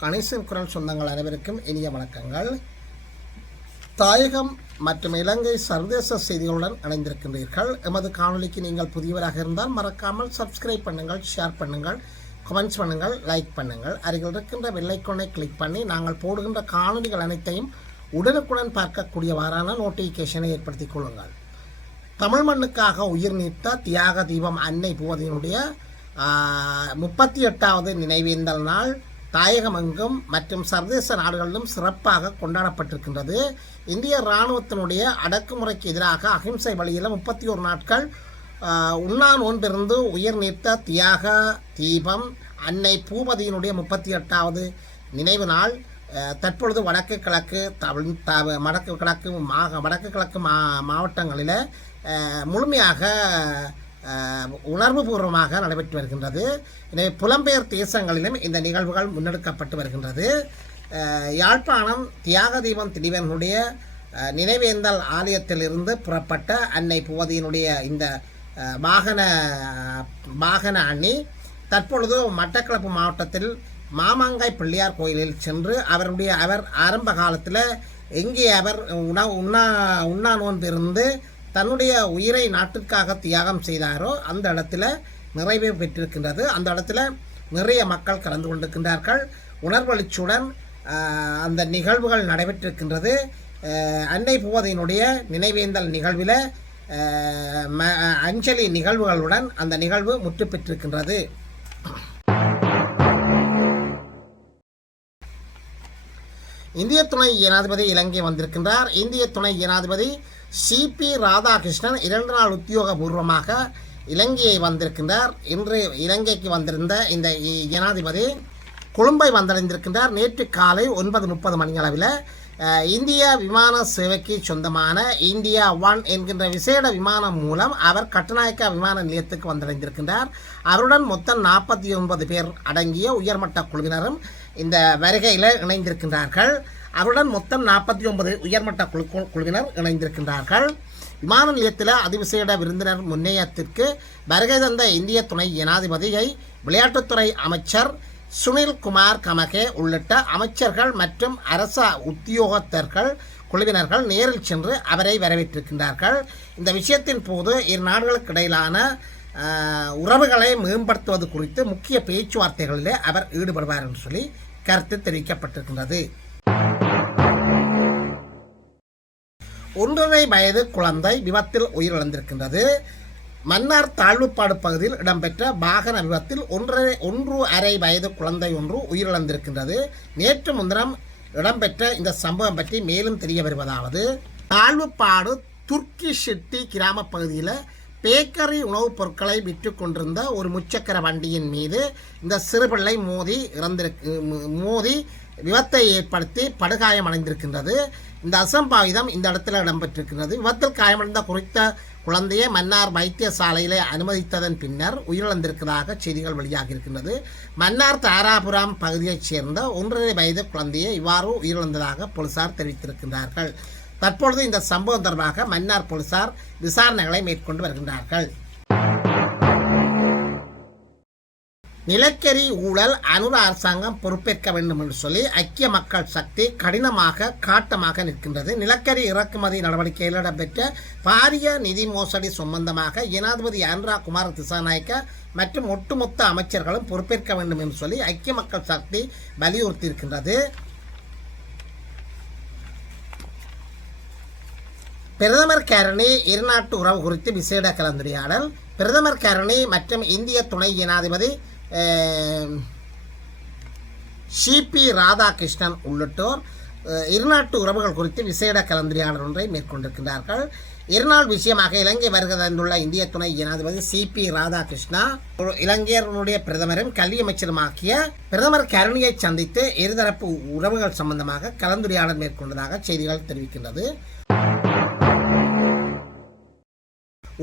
கணேசன் குரல் சொந்தங்கள் அனைவருக்கும் இனிய வணக்கங்கள். தாயகம் மற்றும் இலங்கை சர்வதேச செய்திகளுடன் இணைந்திருக்கின்றீர்கள். எமது காணொலிக்கு நீங்கள் புதியவராக இருந்தால் மறக்காமல் சப்ஸ்கிரைப் பண்ணுங்கள், ஷேர் பண்ணுங்கள், கமெண்ட்ஸ் பண்ணுங்கள், லைக் பண்ணுங்கள். அருகில் இருக்கின்ற வெள்ளைக்கோனை கிளிக் பண்ணி நாங்கள் போடுகின்ற காணொலிகள் அனைத்தையும் உடனுக்குடன் பார்க்கக்கூடியவாறான நோட்டிஃபிகேஷனை ஏற்படுத்திக் கொள்ளுங்கள். தமிழ் மண்ணுக்காக உயிர் நீத்த தியாக தீபம் அன்னை பூவதியினுடைய 38வது நினைவேந்தல் நாள் தாயகமெங்கும் மற்றும் சர்வதேச நாடுகளிலும் சிறப்பாக கொண்டாடப்பட்டிருக்கின்றது. இந்திய இராணுவத்தினுடைய அடக்குமுறைக்கு எதிராக அகிம்சை வழியில் 31 நாட்கள் உண்ணா நோன்பிருந்து உயிர் நீத்த தியாக தீபம் அன்னை பூபதியினுடைய 38வது நினைவு நாள் தற்பொழுது வடக்கு கிழக்கு மாவட்டங்களில் முழுமையாக உணர்வுபூர்வமாக நடைபெற்று வருகின்றது. எனவே புலம்பெயர் தேசங்களிலும் இந்த நிகழ்வுகள் முன்னெடுக்கப்பட்டு வருகின்றது. யாழ்ப்பாணம் தியாக தீபம் திடீவனுடைய நினைவேந்தல் ஆலயத்திலிருந்து புறப்பட்ட அன்னை பூவதியினுடைய இந்த வாகன அணி தற்பொழுது மட்டக்களப்பு மாவட்டத்தில் மாமாங்காய் பிள்ளையார் கோயிலில் சென்று அவர் ஆரம்ப காலத்தில் எங்கே அவர் உண்ணா நோன்பிருந்து தன்னுடைய உயிரை நாட்டிற்காக தியாகம் செய்தாரோ அந்த இடத்துல நிறைவு பெற்றிருக்கின்றது. அந்த இடத்துல நிறைய மக்கள் கலந்து கொண்டிருக்கின்றார்கள். உணர்வெழுச்சியுடன் அந்த நிகழ்வுகள் நடைபெற்றிருக்கின்றது. அன்னை பூவதியினுடைய நினைவேந்தல் நிகழ்வில் அஞ்சலி நிகழ்வுகளுடன் அந்த நிகழ்வு முற்று பெற்றிருக்கின்றது. இந்திய துணை ஜனாதிபதி இலங்கை வந்திருக்கின்றார். இந்திய துணை ஜனாதிபதி சிபி ராதாகிருஷ்ணன் 2 நாள் உத்தியோகபூர்வமாக இலங்கையை வந்திருக்கின்றார். இன்று இலங்கைக்கு வந்திருந்த இந்த ஜனாதிபதி கொழும்பை வந்தடைந்திருக்கின்றார். நேற்று காலை 9:30 மணி அளவில் இந்திய விமான சேவைக்கு சொந்தமான இந்தியா 1 என்கின்ற விசேட விமானம் மூலம் அவர் கட்டுநாயக்கா விமான நிலையத்துக்கு வந்தடைந்திருக்கின்றார். அவருடன் மொத்தம் 49 பேர் அடங்கிய உயர்மட்ட குழுவினரும் இந்த வருகையில் இணைந்திருக்கின்றார்கள். அவருடன் மொத்தம் 49 உயர்மட்ட குழுவினர் இணைந்திருக்கின்றார்கள். விமான நிலையத்தில் அதிவிசேட விருந்தினர் முன்னையத்திற்கு வருகை தந்த இந்திய துணை ஜனாதிபதியை விளையாட்டுத்துறை அமைச்சர் சுனில் குமார் கமகே உள்ளிட்ட அமைச்சர்கள் மற்றும் அரச உத்தியோகத்தர்கள் குழுவினர்கள் நேரில் சென்று அவரை வரவேற்றிருக்கின்றார்கள். இந்த விஷயத்தின் போது இரு நாடுகளுக்கு இடையிலான உறவுகளை மேம்படுத்துவது குறித்து முக்கிய பேச்சுவார்த்தைகளிலே அவர் ஈடுபடுவார் என்று சொல்லி கருத்து தெரிவிக்கப்பட்டிருக்கின்றது. 1.5 வயது குழந்தை விபத்தில் உயிரிழந்திருக்கின்றது. மன்னார் தாழ்வுப்பாடு பகுதியில் இடம்பெற்ற வாகன விபத்தில் 1.5 வயது குழந்தை ஒன்று உயிரிழந்திருக்கின்றது. நேற்று முன்தினம் இடம்பெற்ற இந்த சம்பவம் பற்றி மேலும் தெரிய வருவதாவது, தாழ்வுப்பாடு துர்க்கி ஷெட்டி கிராம பகுதியில் பேக்கரி உணவுப் பொருட்களை விற்று கொண்டிருந்த ஒரு முச்சக்கர வண்டியின் மீது இந்த சிறுபிள்ளை மோதி விபத்தை ஏற்படுத்தி படுகாயம் அடைந்திருக்கின்றது. இந்த அசம்பாவிதம் இந்த இடத்துல இடம்பெற்றிருக்கின்றது. விபத்தில் காயமடைந்த குறித்த குழந்தையை மன்னார் வைத்தியசாலையில் அனுமதித்ததன் பின்னர் உயிரிழந்திருக்கிறதாக செய்திகள் வெளியாகி இருக்கின்றது. மன்னார் தாராபுரம் பகுதியைச் சேர்ந்த 1.5 வயது குழந்தையை இவ்வாறு உயிரிழந்ததாக போலீசார் தெரிவித்திருக்கின்றார்கள். தற்பொழுது இந்த சம்பவம் தொடர்பாக மன்னார் போலீசார் விசாரணைகளை மேற்கொண்டு வருகின்றார்கள். நிலக்கரி ஊழல் அனுர அரசாங்கம் பொறுப்பேற்க வேண்டும் என்று சொல்லி ஐக்கிய மக்கள் சக்தி கடினமாக காட்டமாக நிற்கின்றது. நிலக்கரி இறக்குமதி நடவடிக்கையில் இடம்பெற்ற பாரிய நிதி மோசடி சம்பந்தமாக ஜனாதிபதி அனுரா குமார திசாநாயக்க மற்றும் ஒட்டுமொத்த அமைச்சர்களும் பொறுப்பேற்க வேண்டும் என்று சொல்லி ஐக்கிய மக்கள் சக்தி வலியுறுத்தியிருக்கின்றது. பிரதமர் கேரணி இருநாட்டு உறவு குறித்து விசேட கலந்துரையாடல். பிரதமர் கேரணி மற்றும் இந்திய துணை ஜனாதிபதி சிபி ராதாகிருஷ்ணன் உள்ளிட்டோர் இருநாட்டு உறவுகள் குறித்து விசேட கலந்துரையாடல் ஒன்றை மேற்கொண்டிருக்கிறார்கள். இருநாள் விஷயமாக இலங்கை வருகை தந்துள்ள இந்திய துணை ஜனாதிபதி சிபி ராதாகிருஷ்ணா இலங்கையர்களுடைய பிரதமரும் கல்வி அமைச்சருமாக்கிய பிரதமர் கருணியை சந்தித்து இருதரப்பு உறவுகள் சம்பந்தமாக கலந்துரையாடல் மேற்கொண்டதாக செய்திகள் தெரிவிக்கின்றது.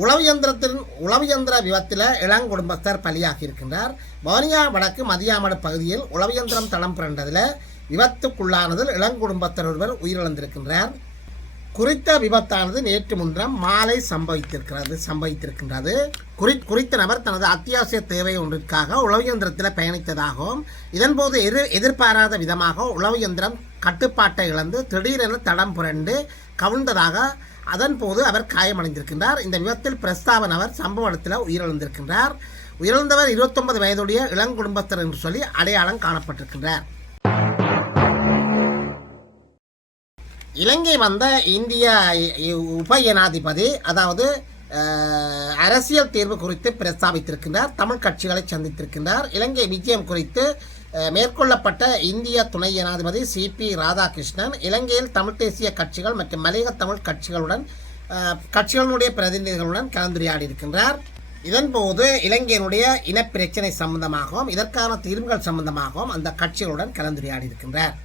உளவு இயந்திர விபத்தில் இளங்குடும்பஸ்தர் பலியாகி இருக்கின்றார். வவுனியா வடக்கு மதியாமடு பகுதியில் உளவு இயந்திரம் தடம் புரண்டதில் விபத்துக்குள்ளானதில் இளங்குடும்பஸ்தர் ஒருவர் உயிரிழந்திருக்கின்றார். குறித்த விபத்தானது நேற்று முன்தினம் மாலை சம்பவித்திருக்கின்றது. குறித்த நபர் தனது அத்தியாவசிய தேவை ஒன்றிற்காக உளவு இயந்திரத்தில் பயணித்ததாகவும் இதன்போது எதிர்பாராத விதமாக உளவு இயந்திரம் கட்டுப்பாட்டை இழந்து திடீரென தடம் புரண்டு கவிழ்ந்ததாக அதன்போது அவர் காயமடைந்திருக்கின்றார். இந்த விபத்தில் பிரஸ்தாப நபர் சம்பவ இடத்தில் உயிரிழந்திருக்கின்றார். உயிரிழந்தவர் 29 வயதுடைய இளங்குடும்பஸ்தர் என்று சொல்லி அடையாளம் காணப்பட்டிருக்கின்றார். இலங்கை வந்த இந்திய உப ஜனாதிபதி அதாவது அரசியல் தீர்வு குறித்து பிரஸ்தாபித்திருக்கின்றார். தமிழ் கட்சிகளை சந்தித்திருக்கின்றார். இலங்கை விஜயம் குறித்து மேற்கொள்ளப்பட்ட இந்திய துணை ஜனாதிபதி சிபி ராதாகிருஷ்ணன் இலங்கையில் தமிழ் தேசிய கட்சிகள் மற்றும் மலையக தமிழ் கட்சிகளுடைய பிரதிநிதிகளுடன் கலந்துரையாடி இருக்கின்றார். இதன்போது இலங்கையினுடைய இனப்பிரச்சனை சம்பந்தமாகவும் இதற்கான தீர்வுகள் சம்பந்தமாகவும் அந்த கட்சிகளுடன் கலந்துரையாடி இருக்கின்றார்.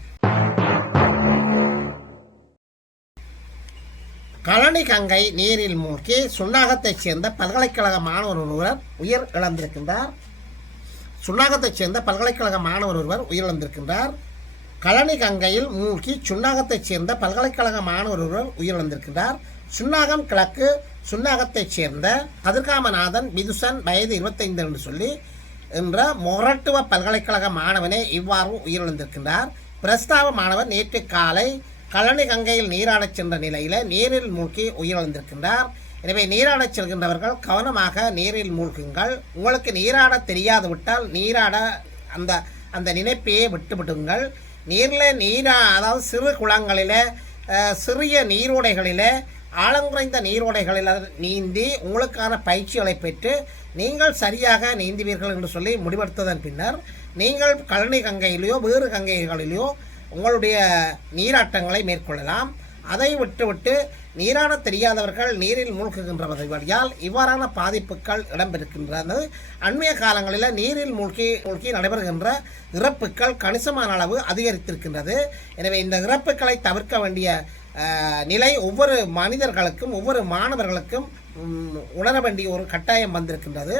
கழனி கங்கை நீரில் மூழ்கி சுன்னாகத்தைச் சேர்ந்த பல்கலைக்கழக மாணவர் ஒருவர் உயிரிழந்திருக்கின்றார். கழனி கங்கையில் மூழ்கி சுன்னாகத்தைச் சேர்ந்த பல்கலைக்கழக மாணவர் ஒருவர் உயிரிழந்திருக்கின்றார். சுன்னாகம் கிழக்கு சுன்னாகத்தைச் சேர்ந்த கதிர்காமநாதன் விதுசன் வயது 25 என்று சொல்லி என்ற மொரட்டுவ பல்கலைக்கழக மாணவனே இவ்வாறு உயிரிழந்திருக்கின்றார். பிரஸ்தாப மாணவர் நேற்று காலை கழனி கங்கையில் நீராடச் சென்ற நிலையில் நீரில் மூழ்கி உயிரிழந்திருக்கின்றார். எனவே நீராடச் செல்கின்றவர்கள் கவனமாக நீரில் மூழ்குங்கள். உங்களுக்கு நீராட தெரியாது விட்டால் நீராட அந்த நினைப்பையே விட்டுவிடுங்கள். அதாவது சிறு குளங்களில் சிறிய நீரோடைகளில் ஆழங்குறைந்த நீரோடைகளில் நீந்தி உங்களுக்கான பயிற்சிகளை பெற்று நீங்கள் சரியாக நீந்துவீர்கள் என்று சொல்லி முடிவெடுத்ததன் பின்னர் நீங்கள் கழனி கங்கையிலேயோ வேறு கங்கைகளிலேயோ உங்களுடைய நீராட்டங்களை மேற்கொள்ளலாம். அதை விட்டுவிட்டு நீராட தெரியாதவர்கள் நீரில் மூழ்குகின்ற வழியால் இவ்வாறான பாதிப்புகள் இடம்பெறுகின்றது. அண்மைய காலங்களில் நீரில் மூழ்கி நடைபெறுகின்ற இறப்புகள் கணிசமான அளவு அதிகரித்திருக்கின்றது. எனவே இந்த இறப்புகளை தவிர்க்க வேண்டிய நிலை ஒவ்வொரு மனிதர்களுக்கும் ஒவ்வொரு மாணவர்களுக்கும் உணர வேண்டிய ஒரு கட்டாயம் வந்திருக்கின்றது.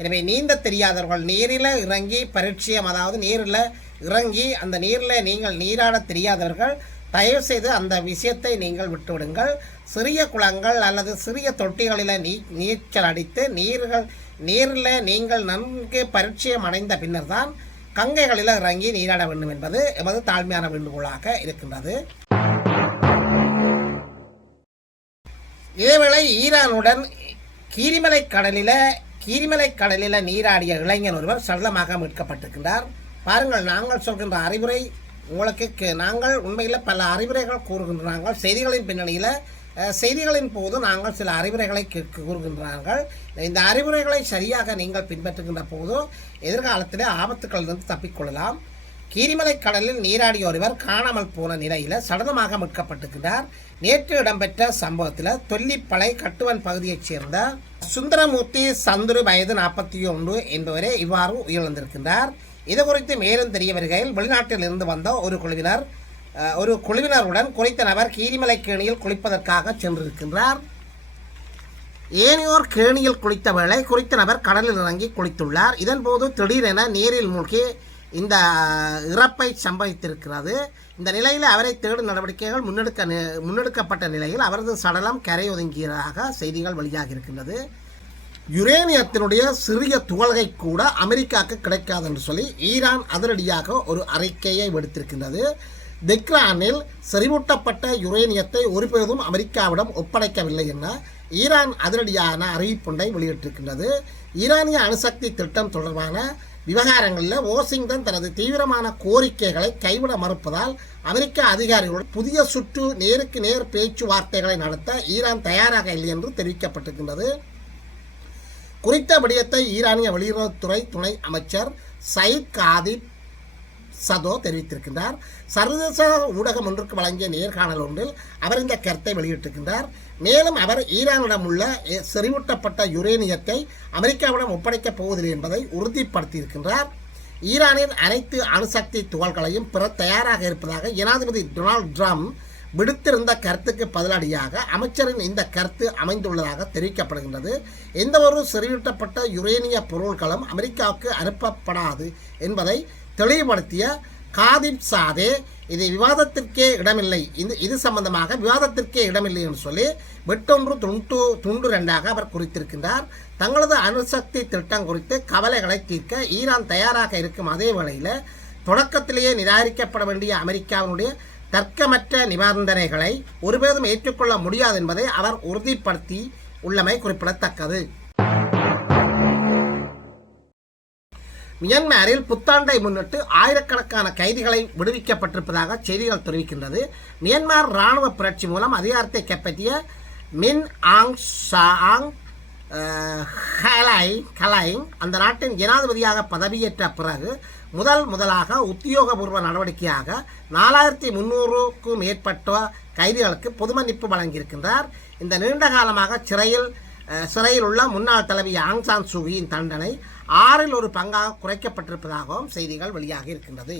எனவே நீந்த தெரியாதவர்கள் நீரில் இறங்கி பரிட்சயம் அதாவது நீரில் இறங்கி அந்த நீரில் நீங்கள் நீராட தெரியாதவர்கள் தயவுசெய்து அந்த விஷயத்தை நீங்கள் விட்டுவிடுங்கள். சிறிய குளங்கள் அல்லது சிறிய தொட்டிகளில் நீச்சல் அடித்து நீரில் நீங்கள் நன்கு பரிட்சயம் அடைந்த பின்னர் தான் கங்கைகளில் இறங்கி நீராட வேண்டும் என்பது எமது தாழ்மையான வேண்டுகோளாக இருக்கின்றது. இதேவேளை ஈரானுடன் கீரிமலை கடலில் நீராடிய இளைஞர் ஒருவர் சடலமாக மீட்கப்பட்டிருக்கின்றார். பாருங்கள், நாங்கள் சொல்கின்ற அறிவுரை உங்களுக்கு நாங்கள் உண்மையில் பல அறிவுரைகள் கூறுகின்றார்கள். செய்திகளின் பின்னணியில் செய்திகளின் போது நாங்கள் சில அறிவுரைகளை கூறுகின்றார்கள். இந்த அறிவுரைகளை சரியாக நீங்கள் பின்பற்றுகின்ற போது எதிர்காலத்தில் ஆபத்துக்களிலிருந்து தப்பிக்கொள்ளலாம். கீரிமலை கடலில் நீராடிய ஒருவர் காணாமல் போன நிலையில் சடலமாக மீட்கப்பட்டிருக்கிறார். நேற்று இடம்பெற்ற சம்பவத்தில் தொல்லிப்பளை கட்டுவன் பகுதியைச் சேர்ந்த சுந்தரமூர்த்தி சந்துரு வயது 41 என்பவரே இவ்வாறு உயிரிழந்திருக்கின்றார். இது குறித்து மேலும் தெரிய வருகையில் வெளிநாட்டில் இருந்து வந்த ஒரு குழுவினருடன் குறித்த நபர் கீரிமலை கேணியில் குளிப்பதற்காக சென்றிருக்கின்றார். ஏனையோர் கேணியில் குளித்த வேளை குறித்த நபர் கடலில் இறங்கி குளித்துள்ளார். இதன்போது திடீரென நீரில் மூழ்கி இந்த இறப்பை சம்பவித்திருக்கிறது. இந்த நிலையில் அவரை தேடும் நடவடிக்கைகள் முன்னெடுக்கப்பட்ட நிலையில் அவரது சடலம் கரை ஒதுங்கியதாக செய்திகள் வெளியாகி இருக்கின்றது. யுரேனியத்தினுடைய சிறிய துகள்கை கூட அமெரிக்காவுக்கு கிடைக்காது என்று சொல்லி ஈரான் அதிரடியாக ஒரு அறிக்கையை விடுத்திருக்கின்றது. தெஹ்ரானில் செறிவூட்டப்பட்ட யுரேனியத்தை ஒருபோதும் அமெரிக்காவிடம் ஒப்படைக்கவில்லை என ஈரான் அதிரடியான அறிவிப்பொன்றை வெளியிட்டிருக்கின்றது. ஈரானிய அணுசக்தி திட்டம் தொடர்பான விவகாரங்களில் வாஷிங்டன் தனது தீவிரமான கோரிக்கைகளை கைவிட மறுப்பதால் அமெரிக்க அதிகாரிகளுடன் புதிய சுற்று நேருக்கு நேர் பேச்சுவார்த்தைகளை நடத்த ஈரான் தயாராக இல்லை என்று தெரிவிக்கப்பட்டிருக்கின்றது. குறித்த விடயத்தை ஈரானிய வெளியுறவுத்துறை துணை அமைச்சர் சயித் காதிப் சதோ தெரிவித்திருக்கின்றார். சர்வதேச ஊடகம் ஒன்றுக்கு வழங்கிய நேர்காணல் ஒன்றில் அவர் இந்த கருத்தை வெளியிட்டிருக்கின்றார். மேலும் அவர் ஈரானிடம் உள்ள செறிவூட்டப்பட்ட யுரேனியத்தை அமெரிக்காவிடம் ஒப்படைக்கப் போவதில்லை என்பதை உறுதிப்படுத்தியிருக்கின்றார். ஈரானின் அனைத்து அணுசக்தி துகள்களையும் பெற தயாராக இருப்பதாக ஜனாதிபதி டொனால்ட் ட்ரம்ப் விடுத்திருந்த கருத்துக்கு பதிலடியாக அமைச்சரின் இந்த கருத்து அமைந்துள்ளதாக தெரிவிக்கப்படுகின்றது. எந்த ஒரு செறிவூட்டப்பட்ட யுரேனிய பொருட்களும் அமெரிக்காவுக்கு அனுப்பப்படாது என்பதை தெளிவுபடுத்திய காதிப் சாதே இது விவாதத்திற்கே இடமில்லை, இது சம்பந்தமாக விவாதத்திற்கே இடமில்லை என்று சொல்லி வெட்டொன்று துண்டு ரெண்டாக அவர் குறித்திருக்கின்றார். தங்களது அணுசக்தி திட்டம் குறித்து கவலைகளை தீர்க்க ஈரான் தயாராக இருக்கும் அதே வேளையில் தொடக்கத்திலேயே நிராகரிக்கப்பட வேண்டிய அமெரிக்காவினுடைய தர்க்கமற்ற நிபந்தனைகளை ஒருபோதும் ஏற்றுக்கொள்ள முடியாது என்பதை அவர் உறுதிப்படுத்தி உள்ளமை குறிப்பிடத்தக்கது. மியான்மரில் புத்தாண்டை முன்னிட்டு ஆயிரக்கணக்கான கைதிகளை விடுவிக்கப்பட்டிருப்பதாக செய்திகள் தெரிவிக்கின்றது. மியான்மர் இராணுவ புரட்சி மூலம் அதிகாரத்தை கைப்பற்றிய மின் ஆங் சாங் கலைங் அந்த நாட்டின் ஜனாதிபதியாக பதவியேற்ற பிறகு முதலாக உத்தியோகபூர்வ நடவடிக்கையாக 4300க்கும் மேற்பட்ட கைதிகளுக்கு பொது மன்னிப்பு வழங்கியிருக்கின்றார். இந்த நீண்ட காலமாக சிறையில் உள்ள முன்னாள் தலைவி ஆங் சான் சூகியின் தண்டனை 6ல் 1 பங்காக குறைக்கப்பட்டிருப்பதாகவும் செய்திகள் வெளியாகி இருக்கின்றது.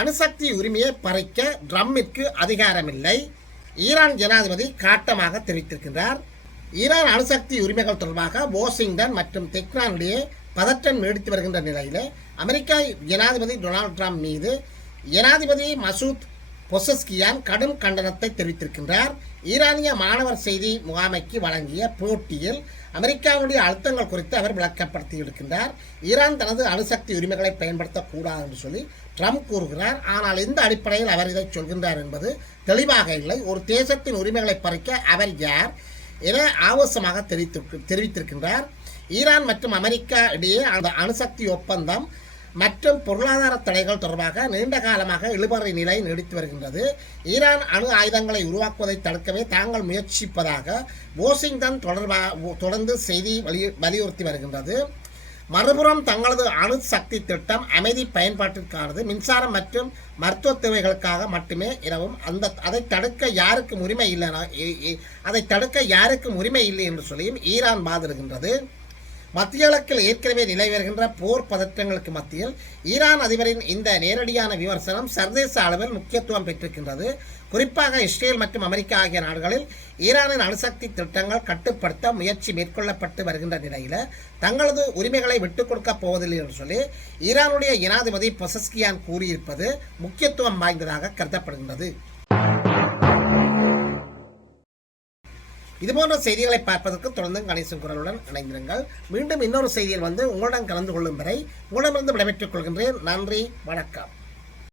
அணுசக்தி உரிமையை பறிக்க ட்ரம்பிற்கு அதிகாரமில்லை, ஈரான் ஜனாதிபதி காட்டமாக தெரிவித்திருக்கின்றார். ஈரான் அணுசக்தி உரிமைகள் தொடர்பாக வாஷிங்டன் மற்றும் தெஹ்ரானிடையே பதற்றம் நீடித்து வருகின்ற நிலையில் அமெரிக்கா ஜனாதிபதி டொனால்ட் ட்ரம்ப் மீது ஜனாதிபதி மசூத் பொசஸ்கியான் கடும் கண்டனத்தை தெரிவித்திருக்கின்றார். ஈரானிய மாணவர் செய்தி முகாமைக்கு வழங்கிய போட்டியில் அமெரிக்காவுடைய அழுத்தங்கள் குறித்து அவர் விளக்கப்படுத்தியிருக்கின்றார். ஈரான் தனது அணுசக்தி உரிமைகளை பயன்படுத்தக்கூடாது என்று சொல்லி ட்ரம்ப் கூறுகிறார். ஆனால் இந்த அடிப்படையில் அவர் இதை சொல்கின்றார் என்பது தெளிவாக இல்லை. ஒரு தேசத்தின் உரிமைகளை பறிக்க அவர் யார் என ஆவேசமாக தெரிவித்திருக்கின்றார். ஈரான் மற்றும் அமெரிக்கா இடையே அந்த அணுசக்தி ஒப்பந்தம் மற்றும் பொருளாதார தடைகள் தொடர்பாக நீண்ட காலமாக இழுபறி நிலை நீடித்து வருகின்றது. ஈரான் அணு ஆயுதங்களை உருவாக்குவதை தடுக்கவே தாங்கள் முயற்சிப்பதாக வாஷிங்டன் தொடர்ந்து செய்தி வலியுறுத்தி வருகின்றது. மறுபுறம் தங்களது அணுசக்தி திட்டம் அமைதி பயன்பாட்டிற்கானது, மின்சாரம் மற்றும் மருத்துவ தேவைகளுக்காக மட்டுமே எனவும் அதை தடுக்க யாருக்கும் உரிமை இல்லை என்று சொல்லியும் ஈரான் வாதிடுகின்றது. மத்திய கிழக்கில் ஏற்கனவே நிலை வருகின்ற போர் பதற்றங்களுக்கு மத்தியில் ஈரான் அதிபரின் இந்த நேரடியான விமர்சனம் சர்வதேச அளவில் முக்கியத்துவம் பெற்றிருக்கின்றது. குறிப்பாக இஸ்ரேல் மற்றும் அமெரிக்கா ஆகிய நாடுகளில் ஈரானின் அணுசக்தி திட்டங்கள் கட்டுப்படுத்த முயற்சி மேற்கொள்ளப்பட்டு வருகின்ற நிலையில் தங்களது உரிமைகளை விட்டுக் கொடுக்கப் போவதில்லை என்று சொல்லி ஈரானுடைய ஜனாதிபதி பொசஸ்கியான் கூறியிருப்பது முக்கியத்துவம் வாய்ந்ததாக கருதப்படுகின்றது. இதுபோன்ற செய்திகளை பார்ப்பதற்கு தொடர்ந்து கணேசன் குரலுடன் இணைந்திருங்கள். மீண்டும் இன்னொரு செய்தியில் உங்களுடன் கலந்து கொள்ளும் வரை உங்களிடமிருந்து விடைபெற்றுக் கொள்கின்றேன். நன்றி, வணக்கம்.